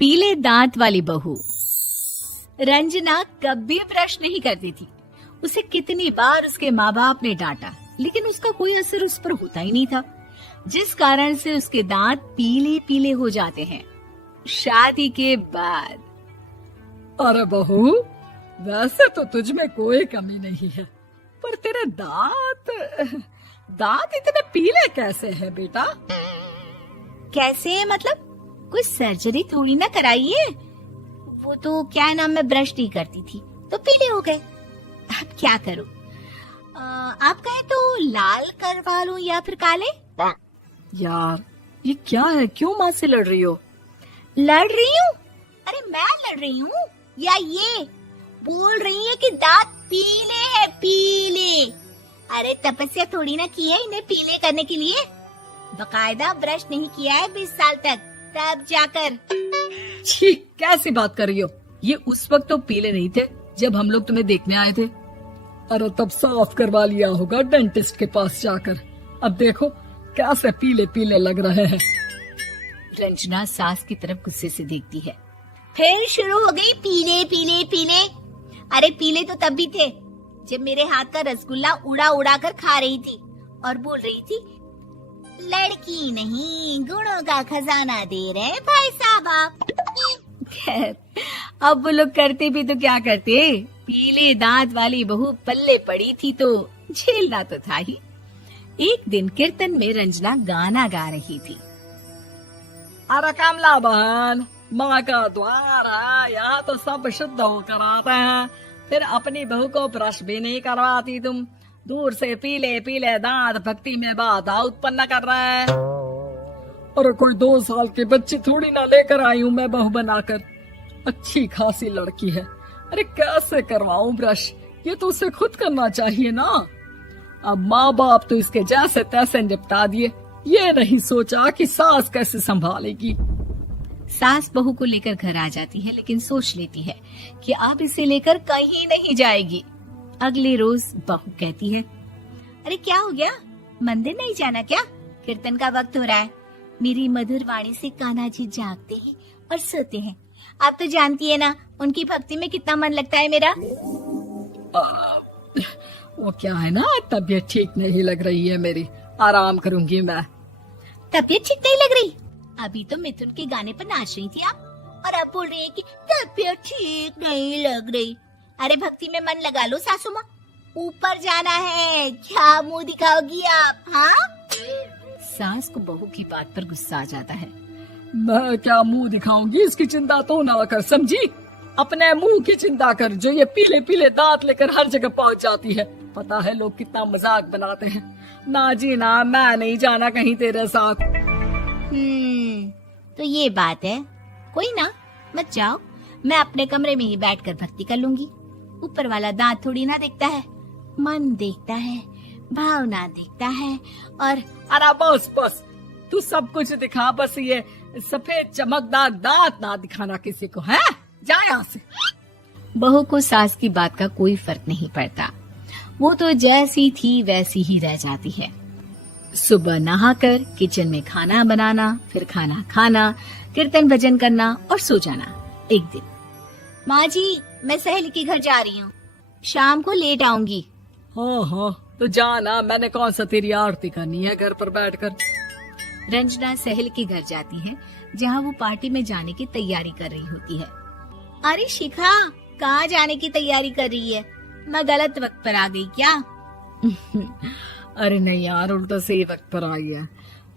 पीले दांत वाली बहू। रंजना कभी ब्रश नहीं करती थी। उसे कितनी बार उसके माँ बाप ने डांटा, लेकिन उसका कोई असर उस पर होता ही नहीं था, जिस कारण से उसके दांत पीले पीले हो जाते हैं। शादी के बाद अरे बहू, वैसे तो तुझ में कोई कमी नहीं है, पर तेरे दांत इतने पीले कैसे हैं बेटा? कैसे मतलब? कोई सर्जरी थोड़ी ना कराइए। वो तो क्या नाम, मैं ब्रश नहीं करती थी तो पीले हो गए। अब क्या करूं? आप कहें तो लाल करवा लूं या फिर काले? यार ये क्या है, क्यों माँ से लड़ रही हो? लड़ रही हूँ? अरे मैं लड़ रही हूँ या ये बोल रही है कि दांत पीले हैं, पीले। अरे तपस्या थोड़ी ना की है इन्हें पीले करने के लिए। बकायदा ब्रश नहीं किया है 20 साल तक, तब जाकर। छी, कैसी बात कर रही हो? ये उस वक्त तो पीले नहीं थे जब हम लोग तुम्हें देखने आए थे। अरे तब साफ करवा लिया होगा डेंटिस्ट के पास जाकर। अब देखो कैसे पीले पीले लग रहे हैं। रंजना सास की तरफ गुस्से से देखती है। फिर शुरू हो गई पीले पीले पीले। अरे पीले तो तब भी थे जब मेरे हाथ का रसगुल्ला उड़ा उड़ा कर खा रही थी और बोल रही थी, लड़की नहीं गुणों का खजाना दे रहे भाई साहब आप। खैर, अब वो लोग करते भी तो क्या करते, पीले दांत वाली बहू पल्ले पड़ी थी तो झेलना तो था ही। एक दिन कीर्तन में रंजना गाना गा रही थी। अरे कमला बहन, माँ का द्वार है, यहाँ तो सब शुद्ध होकर आते हैं, फिर अपनी बहू को ब्रश भी नहीं करवाती तुम। दूर से पीले पीले दांत भक्ति में बाधा उत्पन्न कर रहे हैं। अरे कोई 2 साल की बच्ची थोड़ी ना लेकर आई हूँ मैं बहू बनाकर। अच्छी खासी लड़की है, अरे कैसे करवाऊं ब्रश? ये तो उसे खुद करना चाहिए ना। अब माँ बाप तो इसके जैसे तैसे निपटा दिए, ये नहीं सोचा कि सास कैसे संभालेगी। सास बहू को लेकर घर आ जाती है, लेकिन सोच लेती है कि अब इसे लेकर कहीं नहीं जाएगी। अगले रोज बहू कहती है, अरे क्या हो गया, मंदिर नहीं जाना क्या? कीर्तन का वक्त हो रहा है। मेरी मधुर वाणी से कान्हा जी जागते हैं और सोते हैं। आप तो जानती है ना उनकी भक्ति में कितना मन लगता है मेरा। वो क्या है ना, तबीयत ठीक नहीं लग रही है मेरी, आराम करूंगी मैं। तबीयत ठीक नहीं लग रही? अभी तो मिथुन के गाने पर नाच रही थी आप, और अब बोल रही है कि तबीयत ठीक नहीं लग रही। अरे भक्ति में मन लगा लो सासू माँ, ऊपर जाना है, क्या मुंह दिखाओगी आप? हाँ? सास को बहू की बात पर गुस्सा आ जाता है। मैं क्या मुंह दिखाऊंगी, इसकी चिंता तो ना कर, समझी? अपने मुंह की चिंता कर, जो ये पीले पीले दांत लेकर हर जगह पहुंच जाती है। पता है लोग कितना मजाक बनाते हैं। ना जी ना, मैं नहीं जाना कहीं तेरे साथ। तो ये बात है, कोई ना, मत जाओ, मैं अपने कमरे में ही बैठकर भक्ति कर लूंगी। ऊपर वाला दांत थोड़ी ना देखता है, मन देखता है, भावना देखता है। और अरे बस बस, तू सब कुछ दिखा, बस ये सफेद चमकदार दांत ना दिखाना किसी को, है? जा यहाँ से। बहू को सास की बात का कोई फर्क नहीं पड़ता, वो तो जैसी थी वैसी ही रह जाती है। सुबह नहाकर किचन में खाना बनाना, फिर खाना खाना, कीर्तन भजन करना और सो जाना। एक दिन, माँ जी मैं सहेली के घर जा रही हूँ, शाम को लेट आऊंगी। हाँ हाँ तो जाना, मैंने कौन सा तेरी आरती करनी है घर पर बैठकर। रंजना सहेली के घर जाती है, जहाँ वो पार्टी में जाने की तैयारी कर रही होती है। अरे शिखा, कहाँ जाने की तैयारी कर रही है? मैं गलत वक्त पर आ गई क्या? अरे नहीं यार, उल्टा सही वक्त पर आ गया।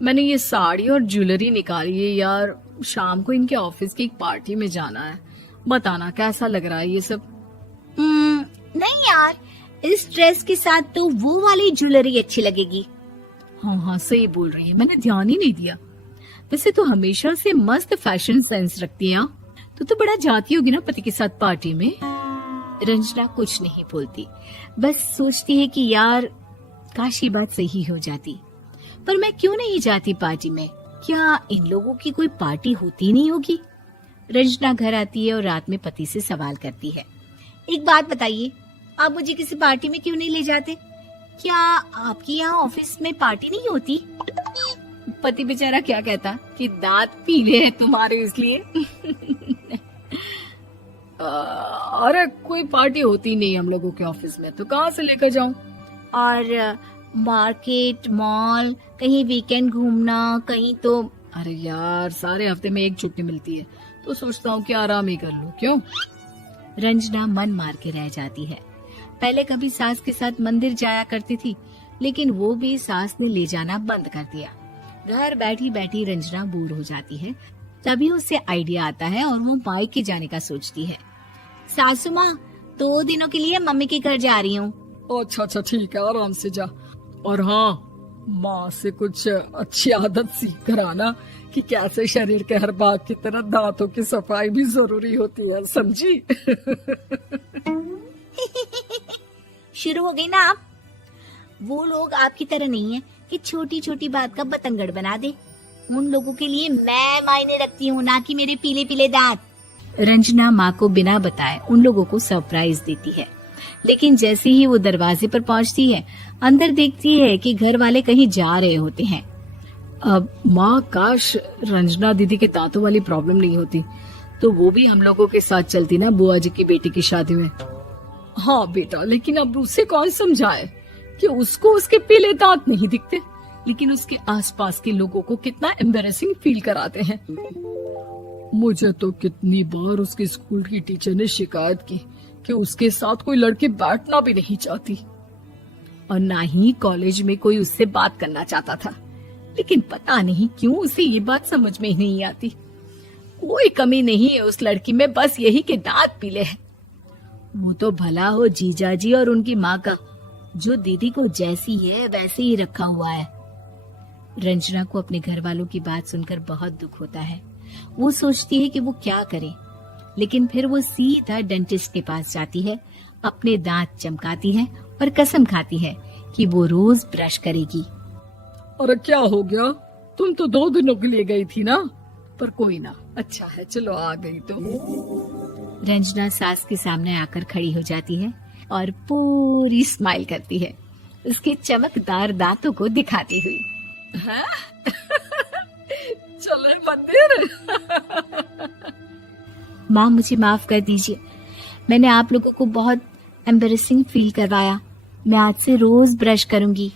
मैंने ये साड़ी और ज्वेलरी निकाली है यार, शाम को इनके ऑफिस की एक पार्टी में जाना है। बताना कैसा लग रहा है ये सब? नहीं यार, इस ड्रेस के साथ तो वो वाली ज्वेलरी अच्छी लगेगी। हाँ हाँ सही बोल रही है, मैंने ध्यान ही नहीं दिया। वैसे तो हमेशा से मस्त फैशन सेंस रखती है। तो बड़ा जाती होगी ना पति के साथ पार्टी में। रंजना कुछ नहीं बोलती, बस सोचती है कि यार काश ये बात सही हो जाती, पर मैं क्यों नहीं जाती पार्टी में? क्या इन लोगों की कोई पार्टी होती नहीं होगी? रंजना घर आती है और रात में पति से सवाल करती है, एक बात बताइए, आप मुझे किसी पार्टी में क्यों नहीं ले जाते? क्या आपकी यहाँ ऑफिस में पार्टी नहीं होती? पति बेचारा क्या कहता कि दांत पीले हैं तुम्हारे इसलिए। अरे कोई पार्टी होती नहीं हम लोगों के ऑफिस में, तो कहाँ से लेकर जाऊं? और मार्केट, मॉल, कहीं वीकेंड घूमना, कहीं तो। अरे यार, सारे हफ्ते में एक छुट्टी मिलती है, तो सोचता हूँ कि आराम ही कर लूं। क्यों? रंजना मन मार के रह जाती है। पहले कभी सास के साथ मंदिर जाया करती थी, लेकिन वो भी सास ने ले जाना बंद कर दिया। घर बैठी बैठी रंजना बोर हो जाती है। तभी उसे आइडिया आता है और वो मायके जाने का सोचती है। सासू माँ, 2 दिनों के लिए मम्मी के घर जा रही हूँ। अच्छा अच्छा, ठीक है, आराम से जा। और हाँ, माँ से कुछ अच्छी आदत सीख कर आना कि कैसे शरीर के हर भाग की तरह दांतों की सफाई भी जरूरी होती है, समझी? शुरू हो गई ना आप। वो लोग आपकी तरह नहीं है कि छोटी छोटी बात का बतंगड़ बना दे। उन लोगों के लिए मैं मायने रखती हूँ, ना कि मेरे पीले पीले दांत। रंजना माँ को बिना बताए उन लोगों को सरप्राइज देती है, लेकिन जैसे ही वो दरवाजे पर पहुंचती है, अंदर देखती है कि घर वाले कहीं जा रहे होते हैं। अब माँ, काश रंजना दीदी के दांतों वाली प्रॉब्लम नहीं होती, तो वो भी हम लोगों के साथ चलती ना बुआ जी की बेटी की शादी में। हाँ बेटा, लेकिन अब उसे कौन समझाए कि उसको उसके पीले दांत नहीं दिखते, लेकिन उसके आसपास के लोगों को कितना एम्बैरेसिंग फील कराते हैं। मुझे तो कितनी बार उसके स्कूल की टीचर ने शिकायत की कि उसके साथ कोई लड़की बैठना भी नहीं चाहती, और ना ही कॉलेज में कोई उससे बात करना चाहता था। लेकिन पता नहीं क्यों उसे ये बात समझ में ही नहीं आती। कोई कमी नहीं है उस लड़की में, बस यही कि दांत पीले हैं। वो तो भला हो जीजा जी और उनकी माँ का, जो दीदी को जैसी है वैसे ही रखा हुआ है। रंजना को अपने घर वालों की बात सुनकर बहुत दुख होता है। वो सोचती है कि वो क्या करे, लेकिन फिर वो सीधा डेंटिस्ट के पास जाती है, अपने दांत चमकाती है और कसम खाती है कि वो रोज ब्रश करेगी। अरे क्या हो गया? तुम तो 2 दिनों के लिए गई थी ना, पर कोई ना, अच्छा है, चलो आ गई तो। रंजना सास के सामने आकर खड़ी हो जाती है और पूरी स्माइल करती है, उसके चमकदार दांतों को दिखाती हुई। हैं? चले मंदिर? माँ, मुझे माफ कर दीजिए, मैंने आप लोगों को बहुत एम्बैरेसिंग फील करवाया। मैं आज से रोज ब्रश करूंगी।